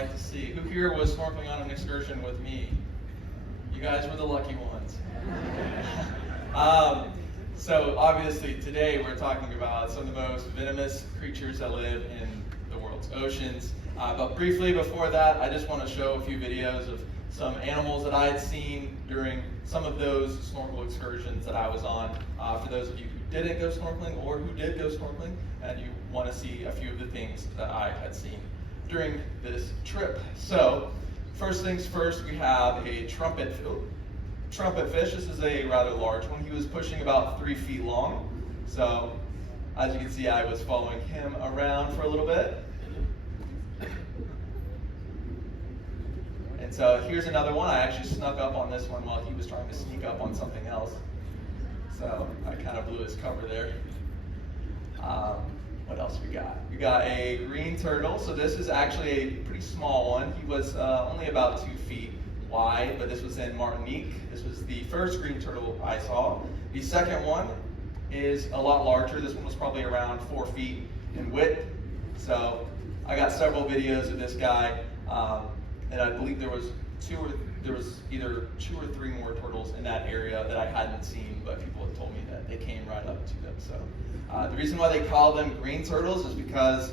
like to see. Who here was snorkeling on an excursion with me? You guys were the lucky ones. So obviously today we're talking about some of the most venomous creatures that live in the world's oceans. But briefly before that, I just want to show a few videos of some animals that I had seen during some of those snorkel excursions that I was on. For those of you who didn't go snorkeling or who did go snorkeling and you want to see a few of the things that I had seen during this trip. So first things first, we have a trumpet fish. This is a rather large one. He was pushing about 3 feet long. So as you can see, I was following him around for a little bit. And so here's another one. I actually snuck up on this one while he was trying to sneak up on something else. So I kind of blew his cover there. What else we got? We got a green turtle. So this is actually a pretty small one. He was only about 2 feet wide, but this was in Martinique. This was the first green turtle I saw. The second one is a lot larger. This one was probably around 4 feet in width. So I got several videos of this guy, and I believe there was either 2 or 3 more turtles in that area that I hadn't seen, but people had told me that they came right up to them. So the reason why they call them green turtles is because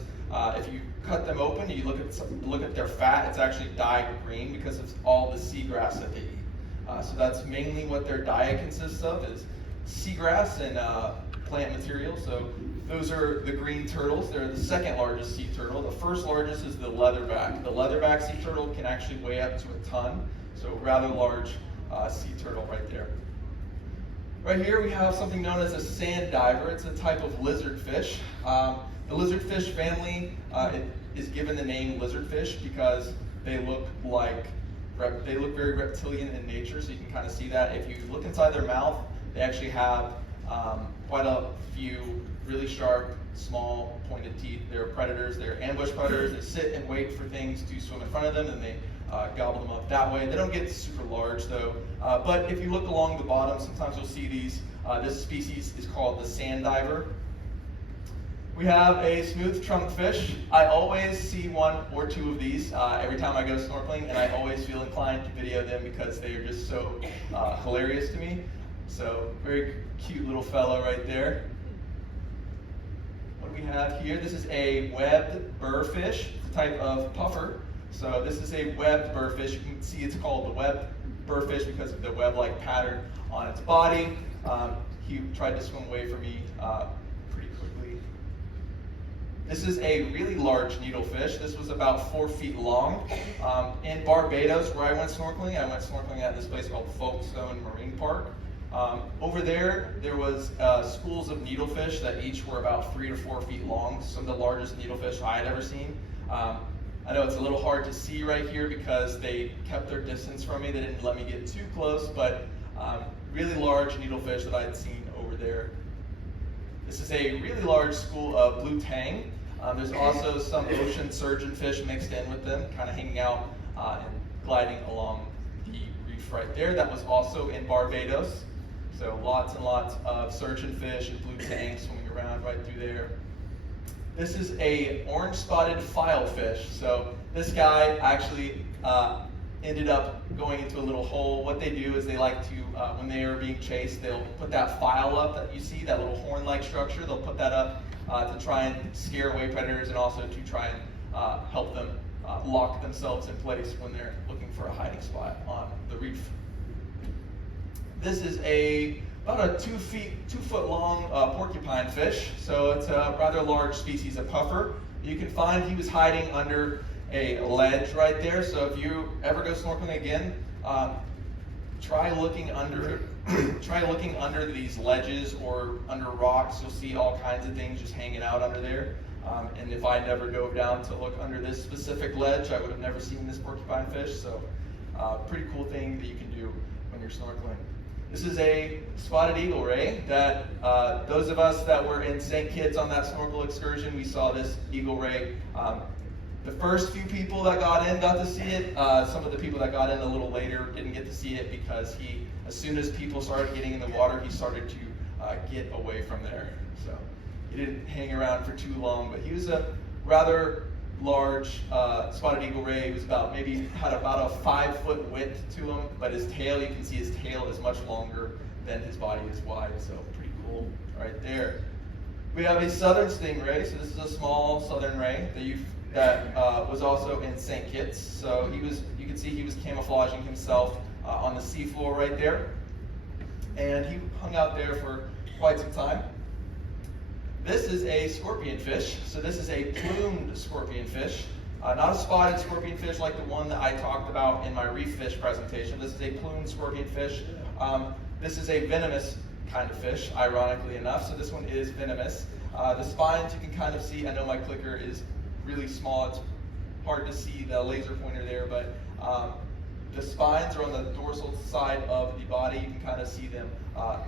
if you cut them open, you look at their fat, it's actually dyed green because of all the seagrass that they eat. So that's mainly what their diet consists of, is seagrass and plant material. So those are the green turtles. They're the second largest sea turtle. The first largest is the leatherback. The leatherback sea turtle can actually weigh up to a ton. So rather large sea turtle right there. Right here we have something known as a sand diver. It's a type of lizardfish. The lizardfish family is given the name lizardfish because they look very reptilian in nature. So you can kind of see that if you look inside their mouth. They actually have quite a few really sharp, small, pointed teeth. They're predators. They're ambush predators. They sit and wait for things to swim in front of them, and they gobble them up that way. They don't get super large, though. But if you look along the bottom, sometimes you'll see these. This species is called the sand diver. We have a smooth trunk fish. I always see 1 or 2 of these every time I go snorkeling, and I always feel inclined to video them because they are just so hilarious to me. So very cute little fellow right there. What do we have here? This is a webbed burrfish. It's a type of puffer. So this is a webbed burrfish. You can see it's called the webbed burrfish because of the web-like pattern on its body. He tried to swim away from me pretty quickly. This is a really large needlefish. This was about 4 feet long. In Barbados, where I went snorkeling at this place called Folkestone Marine Park. Over there was schools of needlefish that each were about 3 to 4 feet long. Some of the largest needlefish I had ever seen. I know it's a little hard to see right here because they kept their distance from me. They didn't let me get too close, but really large needlefish that I had seen over there. This is a really large school of blue tang. There's also some ocean surgeonfish mixed in with them, kind of hanging out and gliding along the reef right there. That was also in Barbados. So lots and lots of surgeonfish and blue tang swimming around right through there. This is a orange-spotted filefish. So this guy actually ended up going into a little hole. What they do is they like to, when they are being chased, they'll put that file up that you see, that little horn-like structure. They'll put that up to try and scare away predators and also to try and help them lock themselves in place when they're looking for a hiding spot on the reef. This is about a 2 foot long porcupine fish. So it's a rather large species of puffer. You can find he was hiding under a ledge right there. So if you ever go snorkeling again, try looking under these ledges or under rocks. You'll see all kinds of things just hanging out under there. And if I never dove down to look under this specific ledge, I would have never seen this porcupine fish. So pretty cool thing that you can do when you're snorkeling. This is a spotted eagle ray that those of us that were in St. Kitts on that snorkel excursion, we saw this eagle ray. The first few people that got in got to see it. Some of the people that got in a little later didn't get to see it because as soon as people started getting in the water, he started to get away from there. So he didn't hang around for too long, but he was a rather large spotted eagle ray. He was had about a 5-foot width to him, but his tail, you can see his tail is much longer than his body is wide, so pretty cool right there. We have a southern stingray, so this is a small southern ray that was also in St. Kitts. So you can see he was camouflaging himself on the seafloor right there, and he hung out there for quite some time. This is a scorpionfish. So this is a plumed scorpionfish, not a spotted scorpionfish like the one that I talked about in my reef fish presentation. This is a plumed scorpionfish. This is a venomous kind of fish, ironically enough. So this one is venomous. The spines you can kind of see. I know my clicker is really small. It's hard to see the laser pointer there, but the spines are on the dorsal side of the body. You can kind of see them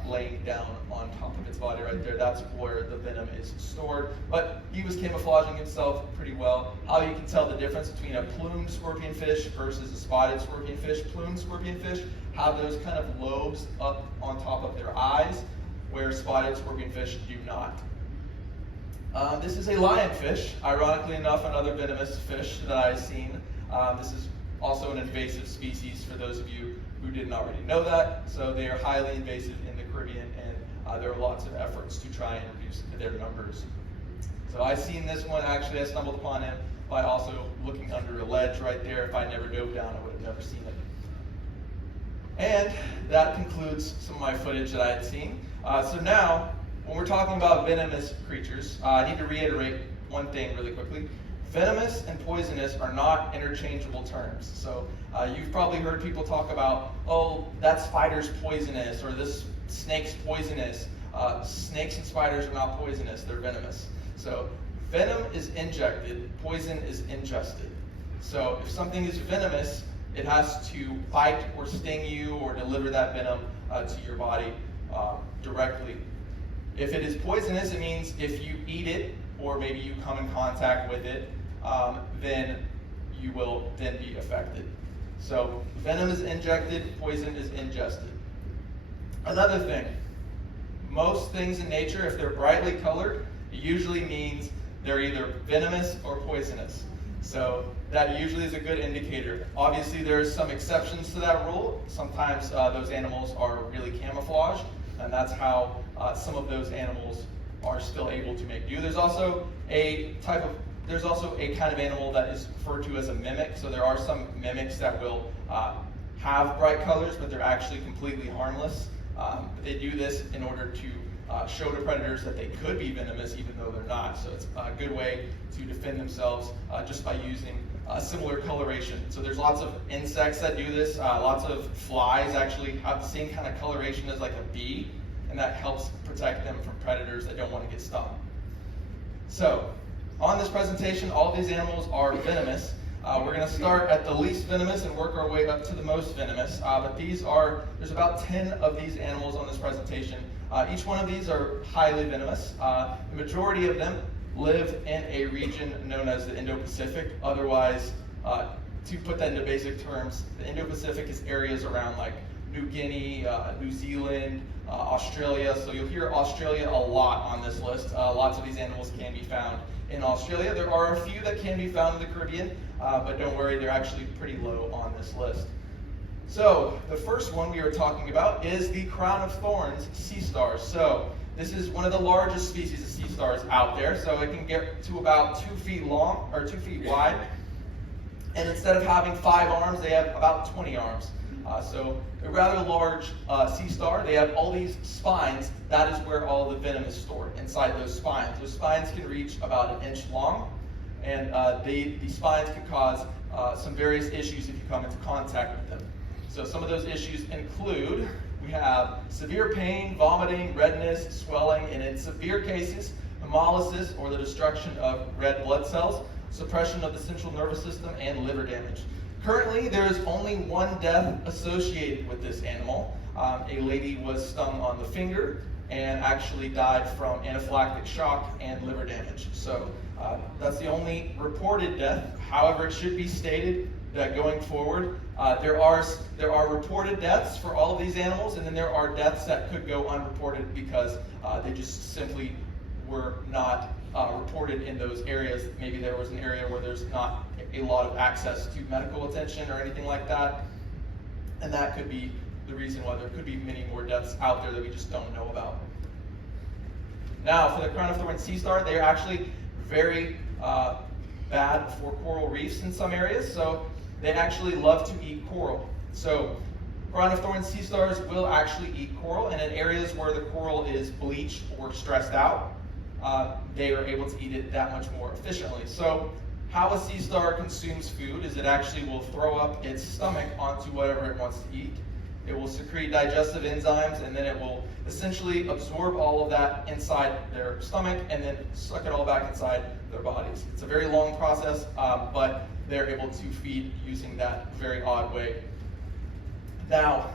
laying down on top of its body right there. That's where the venom is stored. But he was camouflaging himself pretty well. How you can tell the difference between a plumed scorpionfish versus a spotted scorpionfish. Plumed scorpionfish have those kind of lobes up on top of their eyes, where spotted scorpionfish do not. This is a lionfish, ironically enough, another venomous fish that I've seen. This is also an invasive species for those of you who didn't already know that. So they are highly invasive in the Caribbean, and there are lots of efforts to try and reduce their numbers. So I've seen this one. Actually, I stumbled upon him by also looking under a ledge right there. If I never dove down, I would have never seen it. And that concludes some of my footage that I had seen. So now, when we're talking about venomous creatures, I need to reiterate one thing really quickly. Venomous and poisonous are not interchangeable terms. So you've probably heard people talk about, oh, that spider's poisonous, or this snake's poisonous. Snakes and spiders are not poisonous, they're venomous. So venom is injected, poison is ingested. So if something is venomous, it has to bite or sting you or deliver that venom to your body directly. If it is poisonous, it means if you eat it or maybe you come in contact with it, then you will then be affected. So venom is injected, poison is ingested. Another thing, most things in nature, if they're brightly colored, it usually means they're either venomous or poisonous. So that usually is a good indicator. Obviously, there's some exceptions to that rule. Sometimes those animals are really camouflaged, and that's how some of those animals are still able to make do. There's also a kind of animal that is referred to as a mimic. So there are some mimics that will have bright colors, but they're actually completely harmless. But they do this in order to show to predators that they could be venomous even though they're not. So it's a good way to defend themselves just by using similar coloration. So there's lots of insects that do this. Lots of flies actually have the same kind of coloration as like a bee, and that helps protect them from predators that don't want to get stung. So on this presentation, all of these animals are venomous. We're going to start at the least venomous and work our way up to the most venomous. But there's about 10 of these animals on this presentation. Each one of these are highly venomous. The majority of them live in a region known as the Indo-Pacific. Otherwise, to put that into basic terms, the Indo-Pacific is areas around like New Guinea, New Zealand, Australia. So you'll hear Australia a lot on this list. Lots of these animals can be found in Australia. There are a few that can be found in the Caribbean, but don't worry, they're actually pretty low on this list. So the first one we are talking about is the crown of thorns sea stars. So this is one of the largest species of sea stars out there. So it can get to about 2 feet long or 2 feet wide. And instead of having 5 arms, they have about 20 arms. So a rather large sea star. They have all these spines. That is where all the venom is stored, inside those spines. Those spines can reach about 1 inch long, and these spines can cause some various issues if you come into contact with them. So some of those issues include, we have severe pain, vomiting, redness, swelling, and in severe cases, hemolysis or the destruction of red blood cells, suppression of the central nervous system, and liver damage. Currently, there is only one death associated with this animal. A lady was stung on the finger and actually died from anaphylactic shock and liver damage. So that's the only reported death. However, it should be stated that going forward, there are reported deaths for all of these animals, and then there are deaths that could go unreported because they just simply were not reported in those areas. Maybe there was an area where there's not a lot of access to medical attention or anything like that. And that could be the reason why there could be many more deaths out there that we just don't know about. Now, for the crown of thorns sea star, they are actually very bad for coral reefs in some areas. So they actually love to eat coral. So crown of thorns sea stars will actually eat coral, and in areas where the coral is bleached or stressed out, they are able to eat it that much more efficiently. So how a sea star consumes food is it actually will throw up its stomach onto whatever it wants to eat. It will secrete digestive enzymes, and then it will essentially absorb all of that inside their stomach and then suck it all back inside their bodies. It's a very long process, but they're able to feed using that very odd way. Now,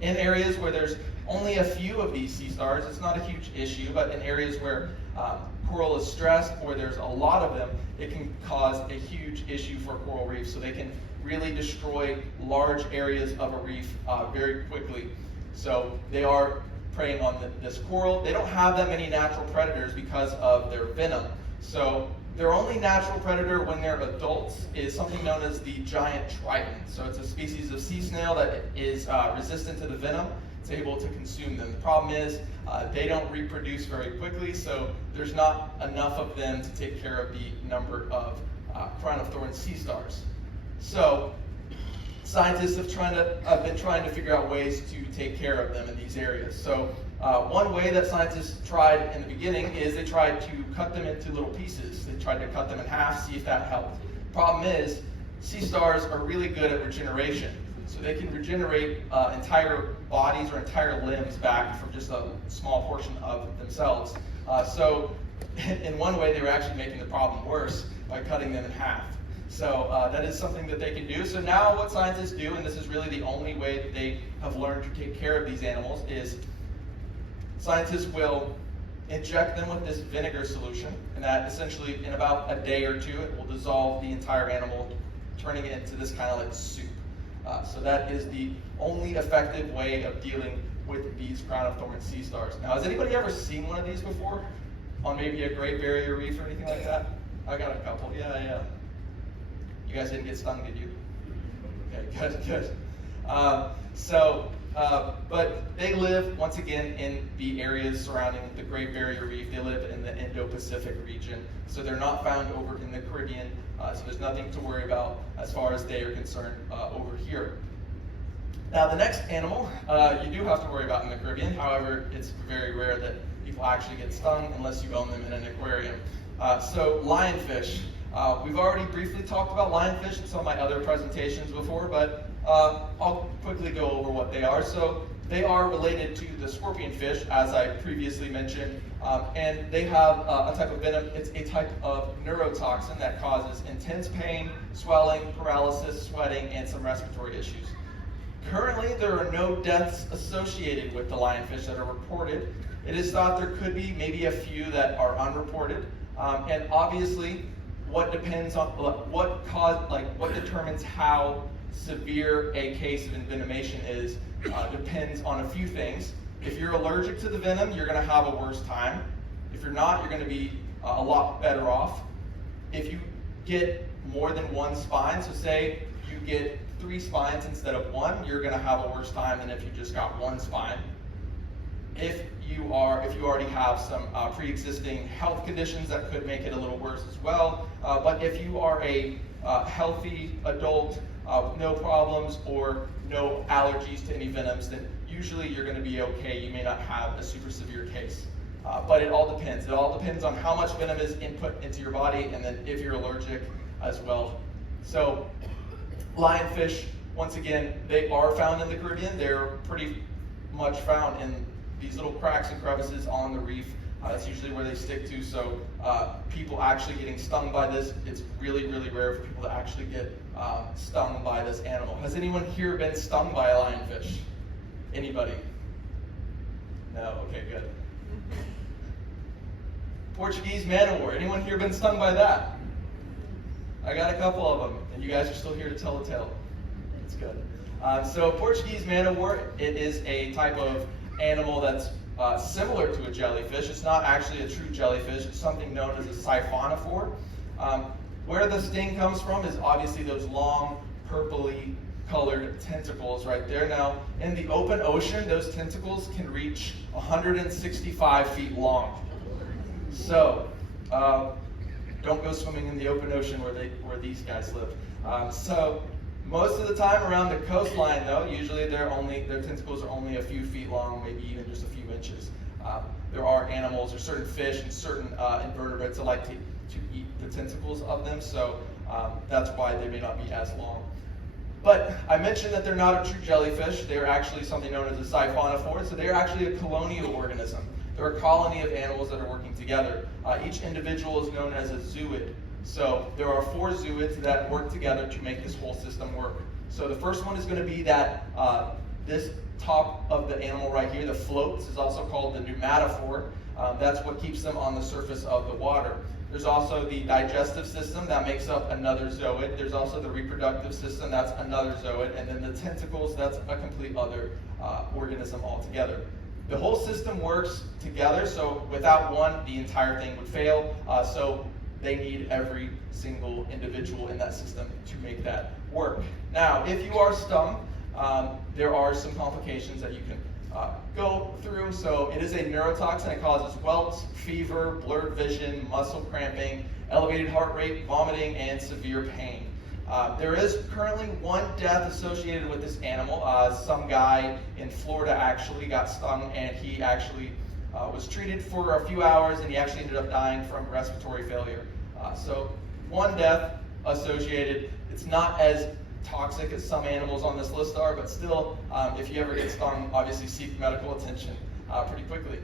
in areas where there's only a few of these sea stars, it's not a huge issue, but in areas where coral is stressed or there's a lot of them, it can cause a huge issue for coral reefs. So they can really destroy large areas of a reef very quickly. So they are preying on this coral. They don't have that many natural predators because of their venom. So their only natural predator when they're adults is something known as the giant triton. So it's a species of sea snail that is resistant to the venom. It's able to consume them. The problem is they don't reproduce very quickly, so there's not enough of them to take care of the number of crown of thorns sea stars. So scientists have been trying to figure out ways to take care of them in these areas. So one way that scientists tried in the beginning is they tried to cut them into little pieces. They tried to cut them in half, see if that helped. Problem is, sea stars are really good at regeneration. So they can regenerate entire bodies or entire limbs back from just a small portion of themselves. So in one way, they were actually making the problem worse by cutting them in half. So that is something that they can do. So now what scientists do, and this is really the only way that they have learned to take care of these animals, is scientists will inject them with this vinegar solution, and that essentially in about a day or two, it will dissolve the entire animal, turning it into this kind of like soup. So that is the only effective way of dealing with these crown of thorns sea stars. Now, has anybody ever seen one of these before? On maybe a Great Barrier Reef or anything like that? I got a couple, yeah. You guys didn't get stung, did you? Okay, good. But they live, once again, in the areas surrounding the Great Barrier Reef. They live in the Indo-Pacific region. So they're not found over in the Caribbean. So there's nothing to worry about as far as they are concerned over here. Now, the next animal you do have to worry about in the Caribbean. However, it's very rare that people actually get stung unless you own them in an aquarium. So lionfish. We've already briefly talked about lionfish in some of my other presentations before, but I'll quickly go over what they are. So they are related to the scorpionfish, as I previously mentioned, and they have a type of venom. It's a type of neurotoxin that causes intense pain, swelling, paralysis, sweating, and some respiratory issues. Currently, there are no deaths associated with the lionfish that are reported. It is thought there could be maybe a few that are unreported, and obviously, what determines how severe a case of envenomation is depends on a few things. If you're allergic to the venom, you're going to have a worse time. If you're not, you're going to be a lot better off. If you get more than one spine, so say you get 3 spines instead of 1, you're going to have a worse time than if you just got 1 spine. If you already have some pre-existing health conditions, that could make it a little worse as well. But if you are a healthy adult with no problems or no allergies to any venoms, then usually you're going to be okay. You may not have a super severe case. But it all depends. It all depends on how much venom is input into your body and then if you're allergic as well. So lionfish, once again, they are found in the Caribbean. They're pretty much found in these little cracks and crevices on the reef. That's usually where they stick to. So people actually getting stung by this, it's really, really rare for people to actually get stung by this animal. Has anyone here been stung by a lionfish? Anybody? No? Okay, good. Portuguese man-o-war. Anyone here been stung by that? I got a couple of them, and you guys are still here to tell the tale. That's good. So Portuguese man-o-war, it is a type of animal that's similar to a jellyfish. It's not actually a true jellyfish. It's something known as a siphonophore. Where the sting comes from is obviously those long, purpley colored tentacles right there. Now, in the open ocean, those tentacles can reach 165 feet long. So, don't go swimming in the open ocean where these guys live. So, most of the time around the coastline, though, usually their tentacles are only a few feet long, maybe even just a few inches. There are animals or certain fish and certain invertebrates that like to eat the tentacles of them, so that's why they may not be as long. But I mentioned that they're not a true jellyfish. They're actually something known as a siphonophore, so they're actually a colonial organism. They're a colony of animals that are working together. Each individual is known as a zooid. So there are 4 zooids that work together to make this whole system work. So the first one is going to be that this top of the animal right here, the float. This is also called the pneumatophore. That's what keeps them on the surface of the water. There's also the digestive system that makes up another zooid. There's also the reproductive system, that's another zooid. And then the tentacles, that's a complete other organism altogether. The whole system works together, so without one, the entire thing would fail. So they need every single individual in that system to make that work. Now, if you are stung, there are some complications that you can go through. So it is a neurotoxin. It causes welts, fever, blurred vision, muscle cramping, elevated heart rate, vomiting, and severe pain. There is currently 1 death associated with this animal. Some guy in Florida actually got stung, and he actually was treated for a few hours, and he actually ended up dying from respiratory failure. So 1 death associated. It's not as toxic as some animals on this list are, but still, if you ever get stung, obviously seek medical attention pretty quickly.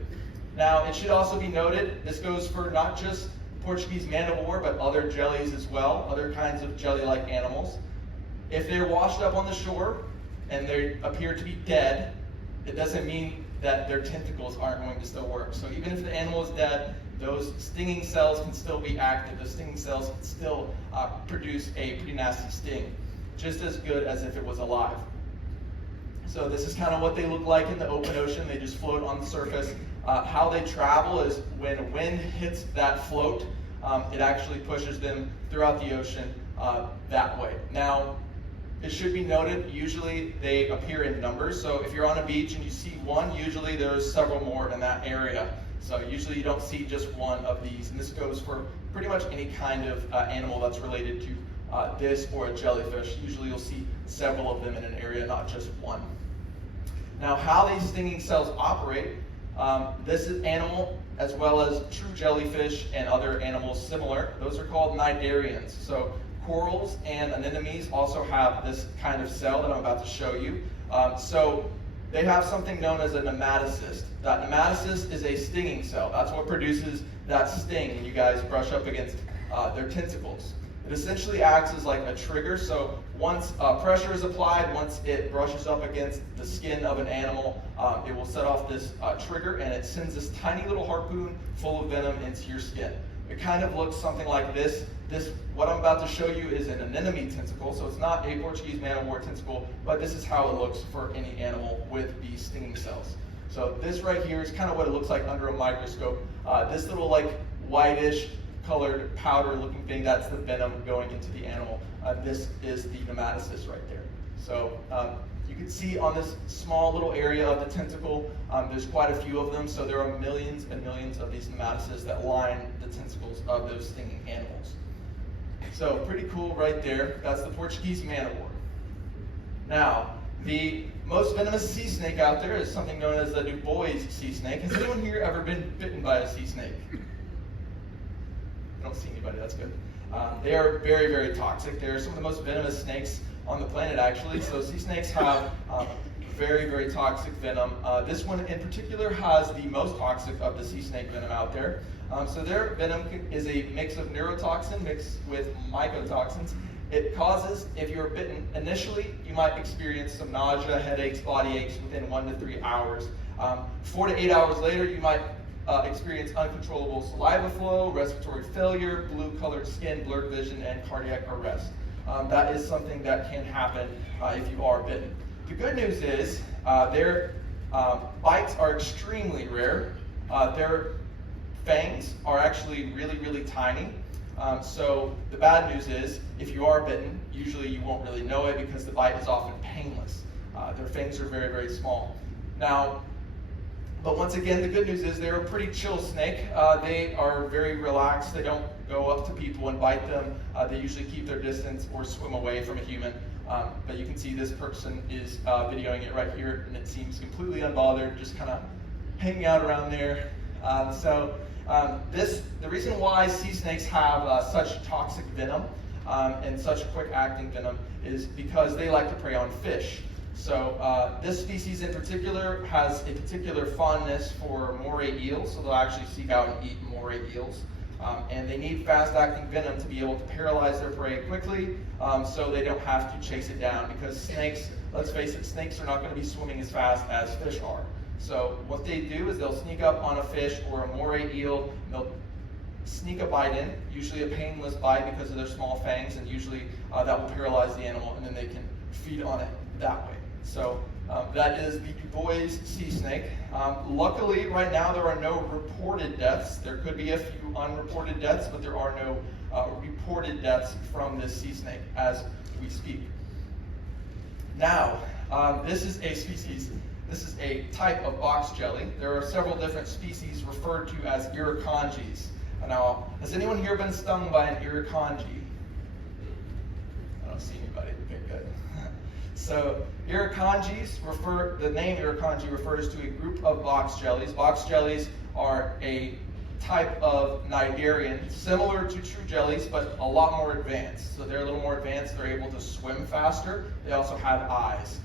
Now, it should also be noted, this goes for not just Portuguese man-o'-war, but other jellies as well, other kinds of jelly-like animals. If they're washed up on the shore and they appear to be dead, it doesn't mean that their tentacles aren't going to still work. So even if the animal is dead, those stinging cells can still be active. The stinging cells can still produce a pretty nasty sting, just as good as if it was alive. So this is kind of what they look like in the open ocean. They just float on the surface. How they travel is when wind hits that float, it actually pushes them throughout the ocean that way. Now, it should be noted, usually they appear in numbers. So if you're on a beach and you see one, usually there's several more in that area. So usually you don't see just one of these. And this goes for pretty much any kind of animal that's related to this or a jellyfish. Usually you'll see several of them in an area, not just one. Now, how these stinging cells operate, this is animal as well as true jellyfish and other animals similar. Those are called cnidarians. So corals and anemones also have this kind of cell that I'm about to show you. So they have something known as a nematocyst. That nematocyst is a stinging cell. That's what produces that sting when you guys brush up against their tentacles. It essentially acts as like a trigger. So once pressure is applied, once it brushes up against the skin of an animal, it will set off this trigger, and it sends this tiny little harpoon full of venom into your skin. It kind of looks something like this. What I'm about to show you is an anemone tentacle, so it's not a Portuguese man-o'-war tentacle, but this is how it looks for any animal with these stinging cells. So this right here is kind of what it looks like under a microscope. This little like whitish colored powder looking thing, that's the venom going into the animal. This is the nematocyst right there. So you can see on this small little area of the tentacle, there's quite a few of them, so there are millions and millions of these nematocysts that line the tentacles of those stinging animals. So pretty cool right there. That's the Portuguese man-o'-war. Now, the most venomous sea snake out there is something known as the Du Bois sea snake. Has anyone here ever been bitten by a sea snake? I don't see anybody, that's good. They are very, very toxic. They're some of the most venomous snakes on the planet, actually. So sea snakes have very, very toxic venom. This one in particular has the most toxic of the sea snake venom out there. So their venom is a mix of neurotoxin mixed with mycotoxins. It causes, if you're bitten initially, you might experience some nausea, headaches, body aches within 1 to 3 hours. 4 to 8 hours later, you might experience uncontrollable saliva flow, respiratory failure, blue-colored skin, blurred vision, and cardiac arrest. That is something that can happen if you are bitten. The good news is their Bites are extremely rare. Their fangs are actually really, really tiny. So the bad news is, if you are bitten, usually you won't really know it because the bite is often painless. Their fangs are very, very small. Now, but once again, the good news is they're a pretty chill snake. They are very relaxed. They don't go up to people and bite them. They usually keep their distance or swim away from a human. But you can see this person is videoing it right here, and it seems completely unbothered, just kind of hanging out around there. The reason why sea snakes have such toxic venom and such quick-acting venom is because they like to prey on fish. So this species in particular has a particular fondness for moray eels, so they'll actually seek out and eat moray eels. And they need fast-acting venom to be able to paralyze their prey quickly, so they don't have to chase it down, because snakes, let's face it, snakes are not going to be swimming as fast as fish are. So what they do is they'll sneak up on a fish or a moray eel, and they'll sneak a bite in, usually a painless bite because of their small fangs, and usually that will paralyze the animal, and then they can feed on it that way. So that is the Du Bois sea snake. Luckily, right now there are no reported deaths. There could be a few unreported deaths, but there are no reported deaths from this sea snake as we speak. Now, this is a species. This is a type of box jelly. There are several different species referred to as irukandjis. Now, has anyone here been stung by an irukandji? I don't see anybody. Okay, good. So irukandjis the name irukandji refers to a group of box jellies. Box jellies are a type of cnidarian, similar to true jellies, but a lot more advanced. So they're a little more advanced. They're able to swim faster. They also have eyes.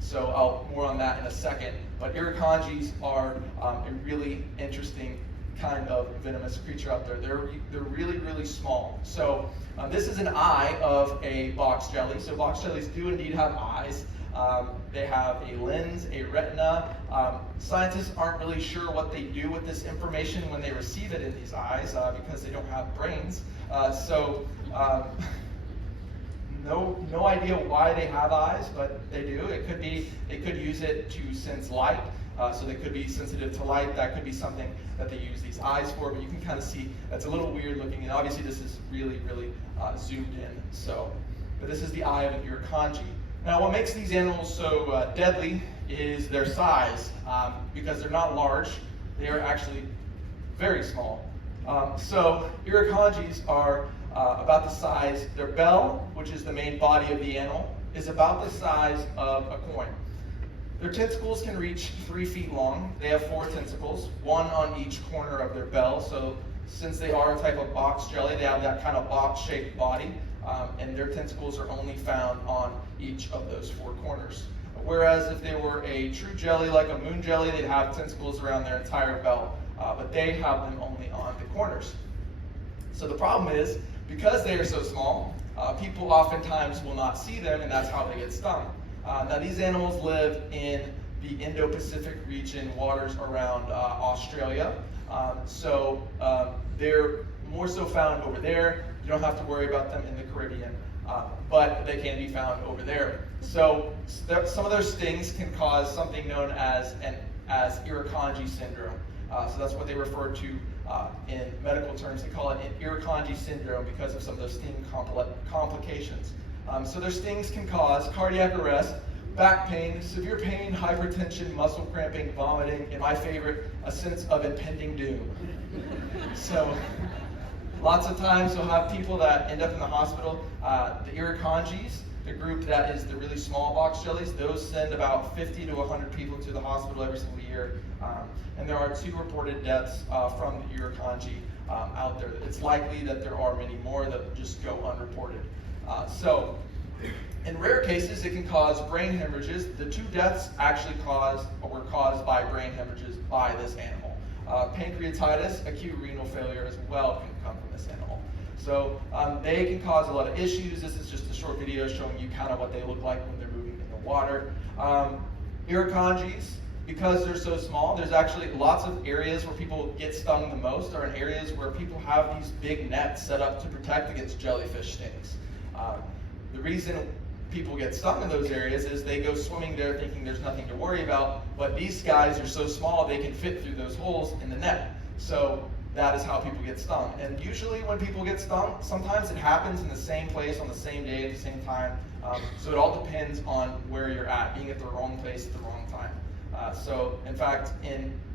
So I'll more on that in a second. But irukandjis are a really interesting kind of venomous creature out there. They're really, really small. So this is an eye of a box jelly. So box jellies do indeed have eyes. They have a lens, a retina. Scientists aren't really sure what they do with this information when they receive it in these eyes because they don't have brains. No idea why they have eyes, but they do. It could be they could use it to sense light. So they could be sensitive to light. That could be something that they use these eyes for, but you can kind of see that's a little weird looking, and obviously this is really, really zoomed in. But this is the eye of an irukandji. Now, what makes these animals so deadly is their size, because they're not large. They are actually very small. So irukandjis are about the size, their bell, which is the main body of the animal, is about the size of a coin. Their tentacles can reach 3 feet long. They have 4 tentacles, 1 on each corner of their bell. So since they are a type of box jelly, they have that kind of box-shaped body, and their tentacles are only found on each of those 4 corners. Whereas if they were a true jelly, like a moon jelly, they'd have tentacles around their entire bell, but they have them only on the corners. So the problem is, because they are so small, people oftentimes will not see them, and that's how they get stung. Now, these animals live in the Indo-Pacific region, waters around Australia. They're more so found over there. You don't have to worry about them in the Caribbean, but they can be found over there. So some of their stings can cause something known as irukandji syndrome. So that's what they refer to in medical terms. They call it an irukandji syndrome because of some of those sting complications. So their stings can cause cardiac arrest, back pain, severe pain, hypertension, muscle cramping, vomiting, and my favorite, a sense of impending doom. So lots of times you'll have people that end up in the hospital. The irukandjis, the group that is the really small box jellies, those send about 50 to 100 people to the hospital every single year. And there are 2 reported deaths from the irukandji out there. It's likely that there are many more that just go unreported. In rare cases, it can cause brain hemorrhages. The 2 deaths actually were caused by brain hemorrhages by this animal. Pancreatitis, acute renal failure as well can come from this animal. So they can cause a lot of issues. This is just a short video showing you kind of what they look like when they're moving in the water. Irukandjis, because they're so small, there's actually lots of areas where people get stung the most, or in areas where people have these big nets set up to protect against jellyfish stings. The reason people get stung in those areas is they go swimming there thinking there's nothing to worry about, but these guys are so small they can fit through those holes in the net. So that is how people get stung. And usually when people get stung, sometimes it happens in the same place on the same day at the same time. So it all depends on where you're at, being at the wrong place at the wrong time. So in fact,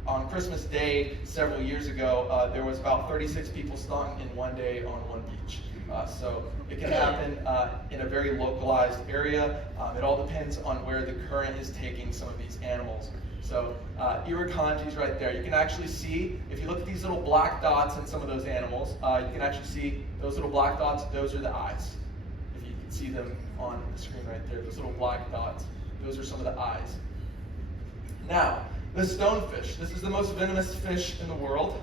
on Christmas Day several years ago, there was about 36 people stung in one day on one beach. So it can happen in a very localized area. It all depends on where the current is taking some of these animals. So irukandji's right there. You can actually see, if you look at these little black dots in some of those animals, you can actually see those little black dots, those are the eyes. If you can see them on the screen right there, those little black dots, those are some of the eyes. Now, the stonefish. This is the most venomous fish in the world.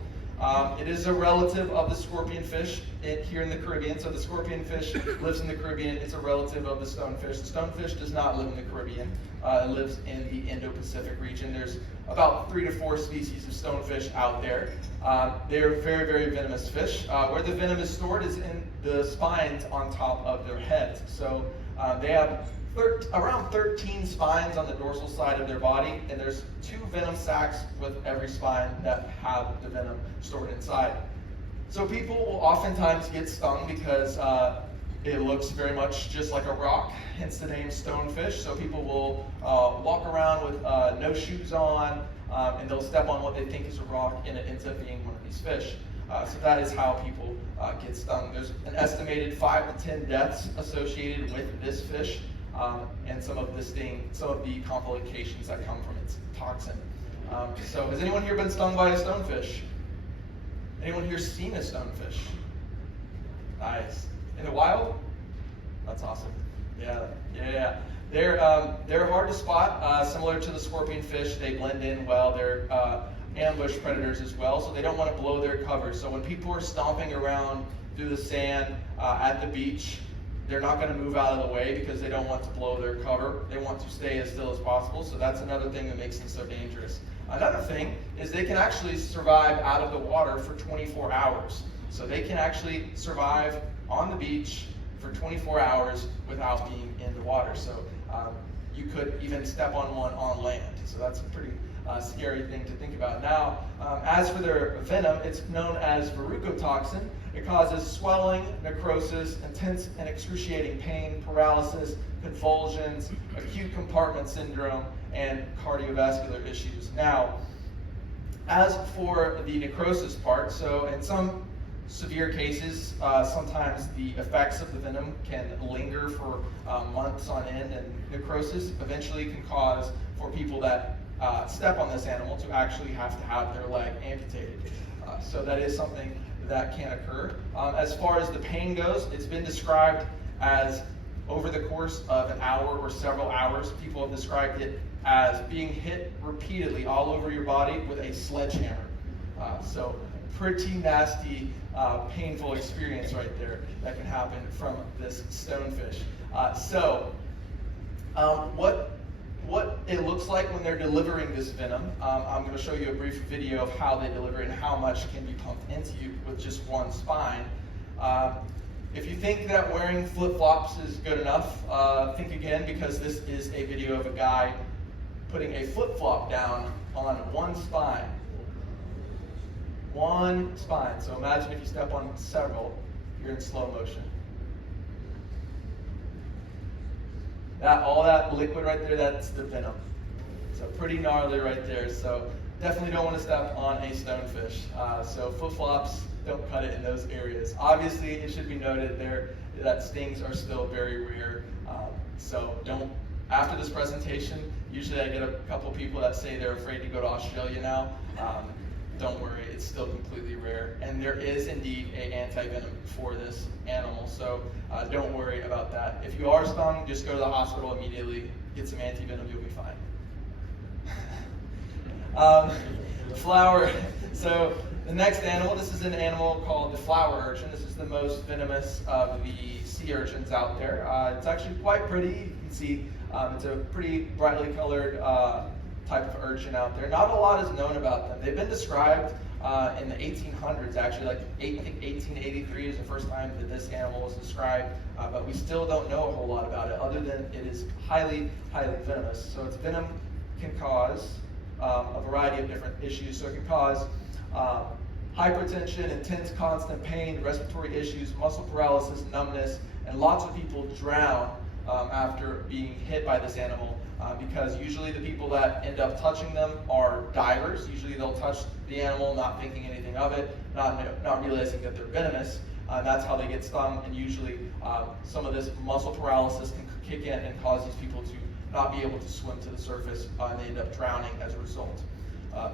It is a relative of the scorpionfish here in the Caribbean. So the scorpionfish lives in the Caribbean. It's a relative of the stonefish. The stonefish does not live in the Caribbean. It lives in the Indo-Pacific region. There's about 3 to 4 species of stonefish out there. They're very, very venomous fish. Where the venom is stored is in the spines on top of their heads. So they have around 13 spines on the dorsal side of their body, and there's 2 venom sacs with every spine that have the venom stored inside. So people will oftentimes get stung because it looks very much just like a rock, hence the name stonefish. So people will walk around with no shoes on, and they'll step on what they think is a rock, and it ends up being one of these fish. So that is how people get stung. There's an estimated 5 to 10 deaths associated with this fish. And some of the complications that come from its toxin. So has anyone here been stung by a stonefish? Anyone here seen a stonefish? Nice. In the wild? That's awesome. Yeah. They're hard to spot, similar to the scorpionfish. They blend in well. They're ambush predators as well, so they don't want to blow their cover. So when people are stomping around through the sand at the beach, they're not going to move out of the way because they don't want to blow their cover. They want to stay as still as possible, so that's another thing that makes them so dangerous. Another thing is they can actually survive out of the water for 24 hours. So they can actually survive on the beach for 24 hours without being in the water. So you could even step on one on land. So that's a pretty scary thing to think about. Now, as for their venom, it's known as verrucotoxin. It causes swelling, necrosis, intense and excruciating pain, paralysis, convulsions, acute compartment syndrome, and cardiovascular issues. Now, as for the necrosis part, so in some severe cases, sometimes the effects of the venom can linger for months on end, and necrosis eventually can cause for people that step on this animal to actually have to have their leg amputated. So that is something that can occur. As far as the pain goes, it's been described as over the course of an hour or several hours. People have described it as being hit repeatedly all over your body with a sledgehammer. So pretty nasty, painful experience right there that can happen from this stonefish. What it looks like when they're delivering this venom, I'm going to show you a brief video of how they deliver it and how much can be pumped into you with just one spine. If you think that wearing flip-flops is good enough, think again, because this is a video of a guy putting a flip-flop down on one spine. One spine. So imagine if you step on several, you're in slow motion. All that liquid right there, that's the venom. So pretty gnarly right there. So definitely don't want to step on a stonefish. So flip-flops, don't cut it in those areas. Obviously, it should be noted there that stings are still very rare. So don't, after this presentation, usually I get a couple people that say they're afraid to go to Australia now. Don't worry, it's still completely rare. And there is indeed an anti-venom for this animal, so don't worry about that. If you are stung, just go to the hospital immediately, get some anti-venom, you'll be fine. Flower. So the next animal, this is an animal called the flower urchin. This is the most venomous of the sea urchins out there. It's actually quite pretty. You can see it's a pretty brightly colored type of urchin out there. Not a lot is known about them. They've been described in the 1800s, actually, I think 1883 is the first time that this animal was described, but we still don't know a whole lot about it, other than then it is highly, highly venomous. So its venom can cause a variety of different issues. So it can cause hypertension, intense constant pain, respiratory issues, muscle paralysis, numbness, and lots of people drown after being hit by this animal because usually the people that end up touching them are divers. Usually they'll touch the animal not thinking anything of it, not realizing that they're venomous. That's how they get stung, and usually some of this muscle paralysis can kick in and cause these people to not be able to swim to the surface, and they end up drowning as a result.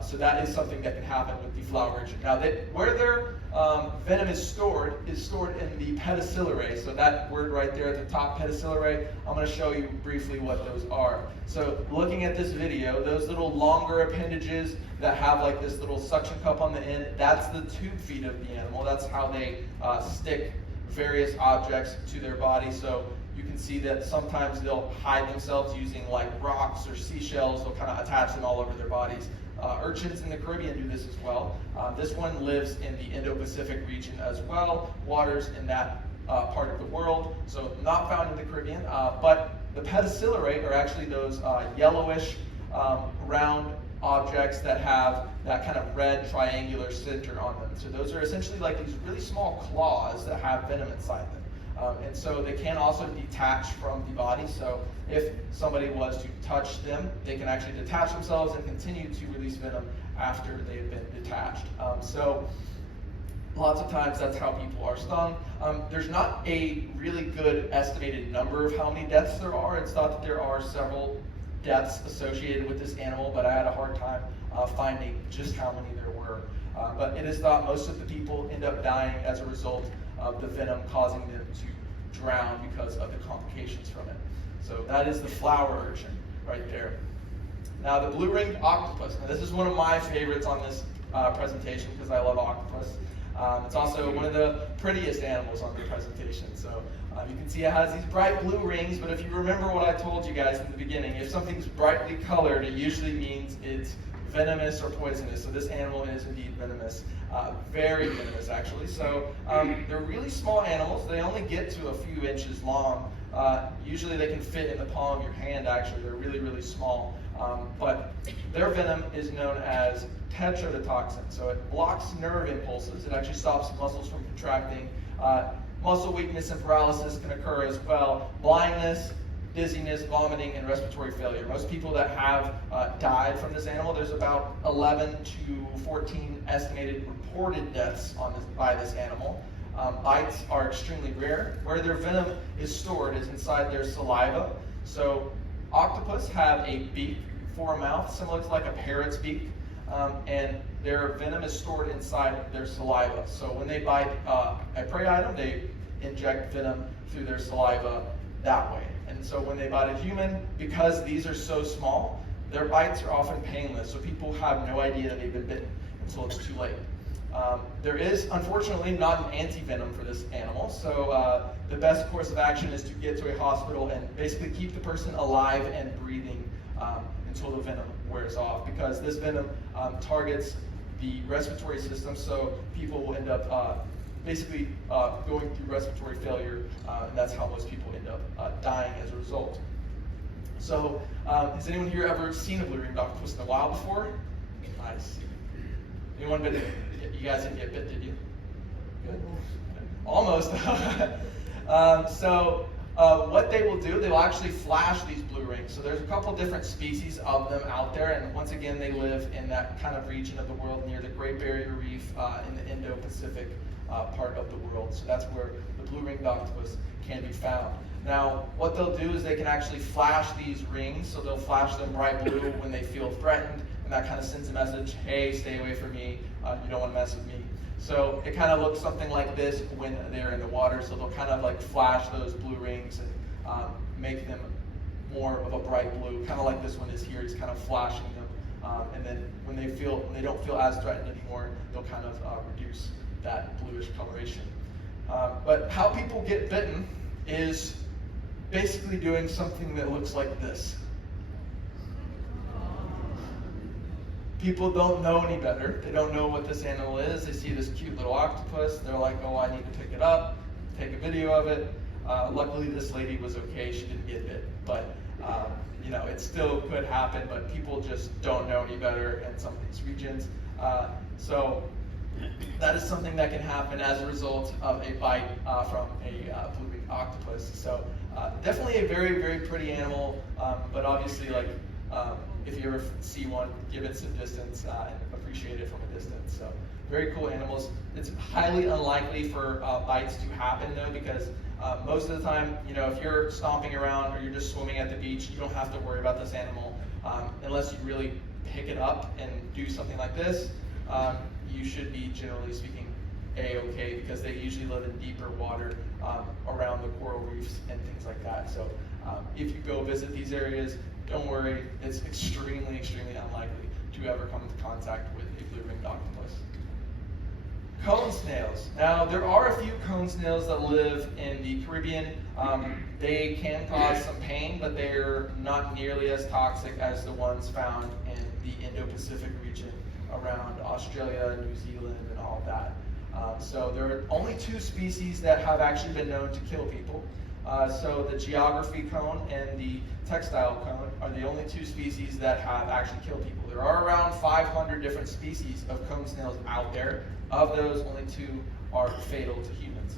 So that is something that can happen with the flower urchin. Now, where their venom is stored in the pedicellariae. So that word right there at the top, pedicellariae, I'm going to show you briefly what those are. So looking at this video, those little longer appendages that have like this little suction cup on the end, that's the tube feet of the animal. That's how they stick various objects to their body. So you can see that sometimes they'll hide themselves using like rocks or seashells. They'll kind of attach them all over their bodies. Urchins in the Caribbean do this as well. This one lives in the Indo-Pacific region as well, waters in that part of the world, so not found in the Caribbean. But the pedicellariae are actually those yellowish, round objects that have that kind of red triangular center on them. So those are essentially like these really small claws that have venom inside them. And so they can also detach from the body. So if somebody was to touch them, they can actually detach themselves and continue to release venom after they have been detached. So lots of times that's how people are stung. There's not a really good estimated number of how many deaths there are. It's thought that there are several deaths associated with this animal, but I had a hard time finding just how many there were. But it is thought most of the people end up dying as a result of the venom causing them to drown because of the complications from it. So that is the flower urchin right there. Now the blue-ringed octopus. Now this is one of my favorites on this presentation because I love octopus. It's also one of the prettiest animals on the presentation. So you can see it has these bright blue rings, but if you remember what I told you guys in the beginning, if something's brightly colored, it usually means it's venomous or poisonous. So this animal is indeed venomous, very venomous actually. So they're really small animals. They only get to a few inches long. Usually they can fit in the palm of your hand actually. They're really, really small. But their venom is known as tetrodotoxin. So it blocks nerve impulses. It actually stops muscles from contracting. Muscle weakness and paralysis can occur as well. Blindness, dizziness, vomiting, and respiratory failure. Most people that have died from this animal, there's about 11 to 14 estimated reported deaths by this animal. Bites are extremely rare. Where their venom is stored is inside their saliva. So octopus have a beak for a mouth, similar to like a parrot's beak, and their venom is stored inside their saliva. So when they bite a prey item, they inject venom through their saliva that way. And so when they bite a human, because these are so small, their bites are often painless. So people have no idea they've been bitten until it's too late. There is, unfortunately, not an anti-venom for this animal. So the best course of action is to get to a hospital and basically keep the person alive and breathing until the venom wears off, because this venom targets the respiratory system. So people will end up basically going through respiratory failure, and that's how most people end up dying as a result. So has anyone here ever seen a blue-ringed octopus in the wild before? Nice. Anyone been? You guys didn't get bit, did you? Good. Almost. What they will do, they will actually flash these blue rings. So there's a couple different species of them out there, and once again, they live in that kind of region of the world near the Great Barrier Reef in the Indo-Pacific part of the world. So that's where the blue-ringed octopus can be found. Now, what they'll do is they can actually flash these rings, so they'll flash them bright blue when they feel threatened, and that kind of sends a message, hey, stay away from me, you don't want to mess with me. So it kind of looks something like this when they're in the water, so they'll kind of like flash those blue rings and make them more of a bright blue, kind of like this one is here, it's kind of flashing them. And then when they don't feel as threatened anymore, they'll kind of reduce that bluish coloration. But how people get bitten is basically doing something that looks like this. People don't know any better. They don't know what this animal is. They see this cute little octopus. They're like, oh, I need to pick it up, take a video of it. Luckily, this lady was okay. She didn't get bit. it still could happen, but people just don't know any better in some of these regions. So that is something that can happen as a result of a bite from a blue-ringed octopus. So definitely a very, very pretty animal, but obviously, if you ever see one, give it some distance and appreciate it from a distance. So very cool animals. It's highly unlikely for bites to happen though, because most of the time, if you're stomping around or you're just swimming at the beach, you don't have to worry about this animal unless you really pick it up and do something like this. You should be, generally speaking, a-okay, because they usually live in deeper water around the coral reefs and things like that. So if you go visit these areas, don't worry, it's extremely, extremely unlikely to ever come into contact with a blue-ringed octopus. Cone snails. Now, there are a few cone snails that live in the Caribbean. They can cause some pain, but they're not nearly as toxic as the ones found in the Indo-Pacific region around Australia, New Zealand, and all of that. So there are only 2 species that have actually been known to kill people. So the geography cone and the textile cone are the only 2 species that have actually killed people. There are around 500 different species of cone snails out there. Of those, only 2 are fatal to humans.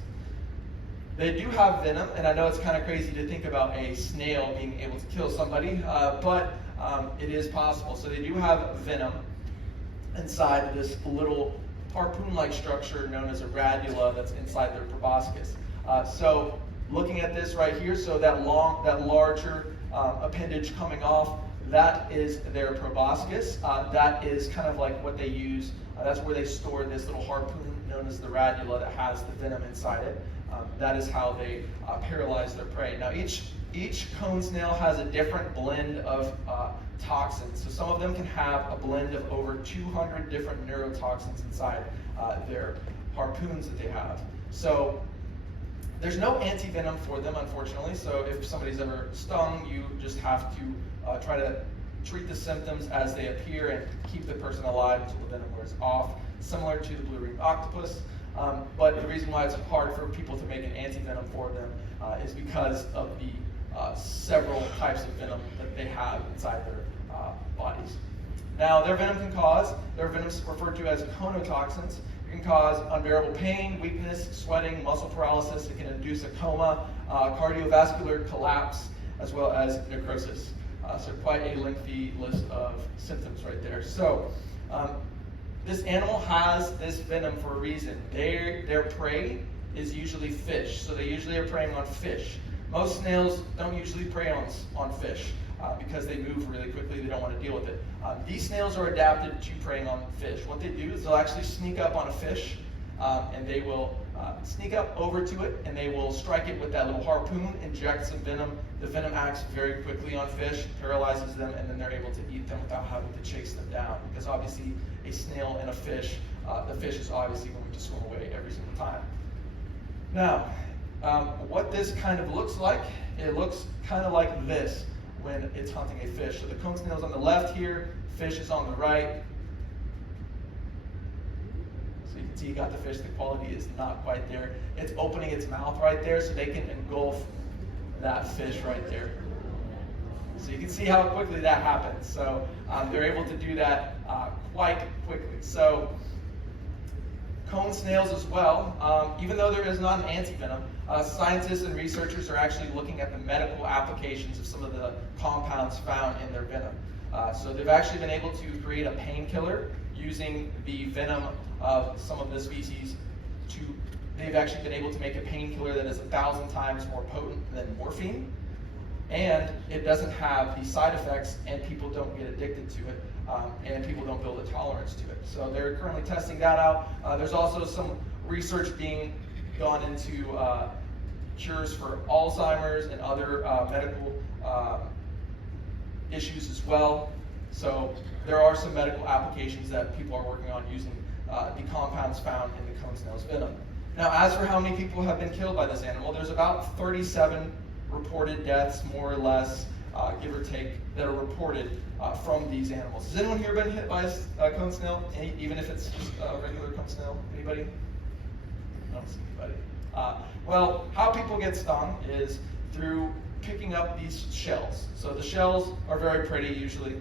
They do have venom, and I know it's kind of crazy to think about a snail being able to kill somebody, but it is possible. So they do have venom inside this little harpoon-like structure known as a radula that's inside their proboscis. So looking at this right here, so that larger appendage coming off, that is their proboscis. That is kind of like what they use. That's where they store this little harpoon known as the radula that has the venom inside it. That is how they paralyze their prey. Now each cone snail has a different blend of toxins. So some of them can have a blend of over 200 different neurotoxins inside their harpoons that they have. So there's no anti-venom for them, unfortunately. So if somebody's ever stung, you just have to try to treat the symptoms as they appear and keep the person alive until the venom wears off, similar to the blue-ringed octopus. But the reason why it's hard for people to make an anti-venom for them is because of the several types of venom that they have inside their bodies. Now, their venom is referred to as conotoxins. It can cause unbearable pain, weakness, sweating, muscle paralysis. It can induce a coma, cardiovascular collapse, as well as necrosis. So quite a lengthy list of symptoms right there. So this animal has this venom for a reason. Their prey is usually fish, so they usually are preying on fish. Most snails don't usually prey on fish because they move really quickly. They don't want to deal with it. These snails are adapted to preying on fish. What they do is they'll actually sneak up on a fish and they will sneak up over to it and they will strike it with that little harpoon, inject some venom. The venom acts very quickly on fish, paralyzes them, and then they're able to eat them without having to chase them down. Because obviously a snail and a fish, the fish is obviously going to swim away every single time. Now, what this kind of looks like, it looks kind of like this when it's hunting a fish. So the cone snail is on the left here, fish is on the right. So you can see you got the fish, the quality is not quite there. It's opening its mouth right there so they can engulf that fish right there. So you can see how quickly that happens. So they're able to do that quite quickly. So cone snails as well, even though there is not an antivenom, scientists and researchers are actually looking at the medical applications of some of the compounds found in their venom. So they've actually been able to create a painkiller using the venom of some of the species. They've actually been able to make a painkiller that is 1,000 times more potent than morphine, and it doesn't have the side effects, and people don't get addicted to it, and people don't build a tolerance to it. So they're currently testing that out. There's also some research being gone into cures for Alzheimer's and other medical issues as well. So there are some medical applications that people are working on using the compounds found in the cone snail's venom. Now, as for how many people have been killed by this animal, there's about 37 reported deaths, more or less, give or take, that are reported from these animals. Has anyone here been hit by a cone snail, even if it's just a regular cone snail? Anybody? I don't see anybody. Well, how people get stung is through picking up these shells. So the shells are very pretty usually.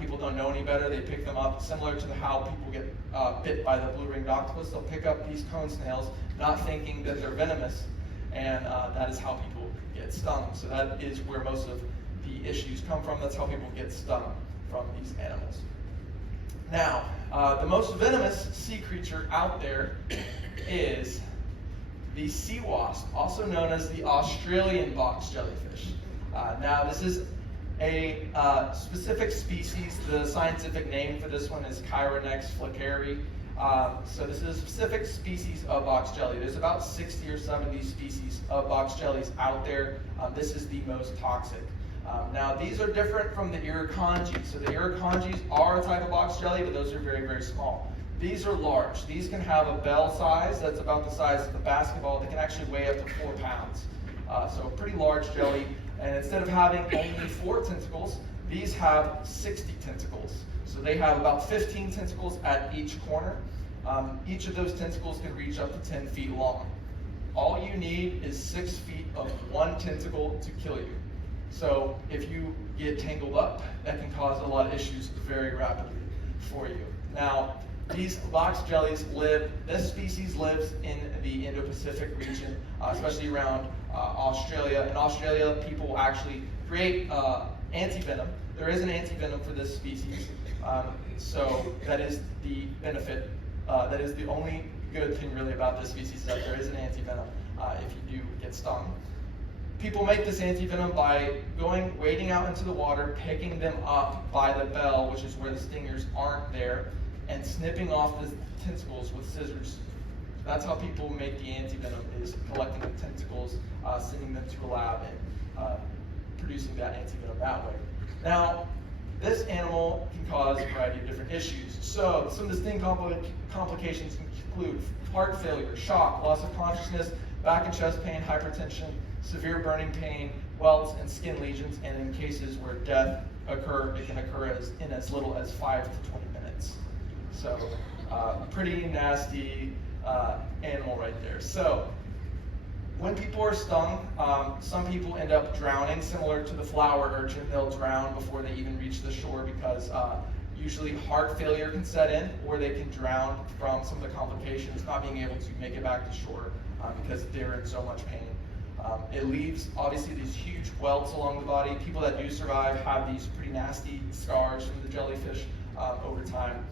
People don't know any better. They pick them up, similar to how people get bit by the blue-ringed octopus. They'll pick up these cone snails, not thinking that they're venomous, and that is how people get stung. So that is where most of the issues come from. That's how people get stung from these animals. Now, the most venomous sea creature out there is the sea wasp, also known as the Australian box jellyfish. Now, this is a specific species. The scientific name for this one is Chironex fleckeri. So this is a specific species of box jelly. There's about 60 or 70 species of box jellies out there. This is the most toxic. Now, these are different from the irukandjis. So the irukandjis are a type of box jelly, but those are very, very small. These are large. These can have a bell size that's about the size of a basketball. They can actually weigh up to 4 pounds. So a pretty large jelly. And instead of having only 4 tentacles, these have 60 tentacles. So they have about 15 tentacles at each corner. Each of those tentacles can reach up to 10 feet long. All you need is 6 feet of one tentacle to kill you. So if you get tangled up, that can cause a lot of issues very rapidly for you. Now, these box jellies this species lives in the Indo-Pacific region, especially around Australia. In Australia, people actually create anti-venom. There is an anti-venom for this species, so that is the benefit. That is the only good thing really about this species, is that there is an anti-venom if you do get stung. People make this anti-venom by wading out into the water, picking them up by the bell, which is where the stingers aren't there, and snipping off the tentacles with scissors. That's how people make the anti-venom, is collecting the tentacles, sending them to a lab, and producing that anti-venom that way. Now, this animal can cause a variety of different issues. So, some distinct complications include heart failure, shock, loss of consciousness, back and chest pain, hypertension, severe burning pain, welts, and skin lesions, and in cases where death it can occur in as little as 5 to 20 minutes. So, pretty nasty animal right there. So, when people are stung, some people end up drowning, similar to the flower urchin. They'll drown before they even reach the shore because usually heart failure can set in, or they can drown from some of the complications, not being able to make it back to shore because they're in so much pain. It leaves, obviously, these huge welts along the body. People that do survive have these pretty nasty scars from the jellyfish over time.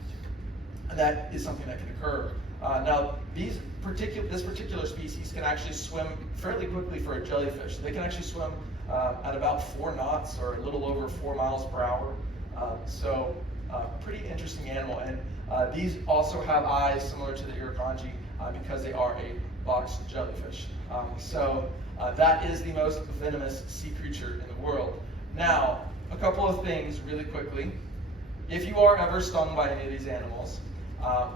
And that is something that can occur. Now, this particular species can actually swim fairly quickly for a jellyfish. They can actually swim at about 4 knots, or a little over 4 miles per hour. So, pretty interesting animal. And these also have eyes similar to the irukandji because they are a box jellyfish. That is the most venomous sea creature in the world. Now, a couple of things really quickly. If you are ever stung by any of these animals,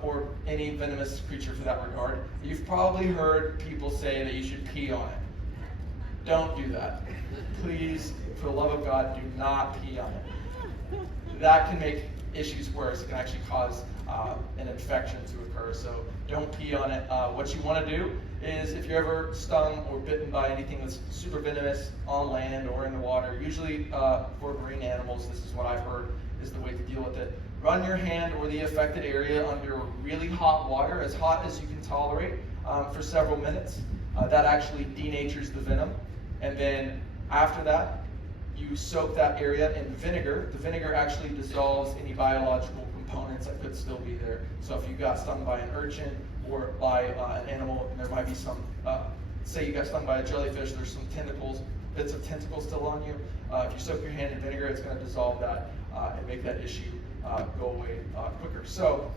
or any venomous creature for that regard, you've probably heard people say that you should pee on it. Don't do that. Please, for the love of God, do not pee on it. That can make issues worse. It can actually cause an infection to occur, so don't pee on it. What you want to do is, if you're ever stung or bitten by anything that's super venomous on land or in the water, usually for marine animals, this is what I've heard is the way to deal with it. Run your hand or the affected area under really hot water, as hot as you can tolerate, for several minutes. That actually denatures the venom. And then after that, you soak that area in vinegar. The vinegar actually dissolves any biological components that could still be there. So if you got stung by an urchin or by an animal, and there might be some, say you got stung by a jellyfish, there's some tentacles, bits of tentacles still on you. If you soak your hand in vinegar, it's going to dissolve that and make that issue go away quicker. So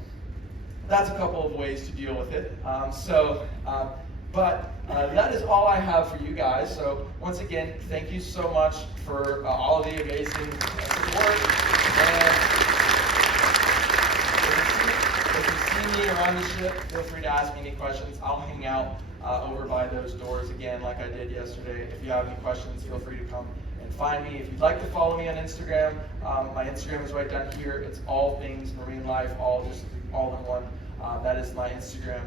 that's a couple of ways to deal with it. But that is all I have for you guys. So once again, thank you so much for all of the amazing support. And if you see me around the ship, feel free to ask me any questions. I'll hang out over by those doors again like I did yesterday. If you have any questions, feel free to come and find me. If you'd like to follow me on Instagram, my Instagram is right down here. It's all things marine life, all in one. That is my Instagram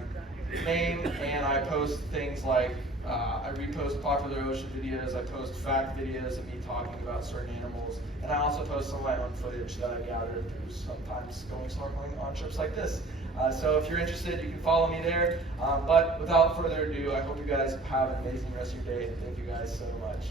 name, and I post things like I repost popular ocean videos, I post fact videos of me talking about certain animals, and I also post some of my own footage that I gathered through sometimes going snorkeling on trips like this. So if you're interested, you can follow me there. But without further ado, I hope you guys have an amazing rest of your day, and thank you guys so much.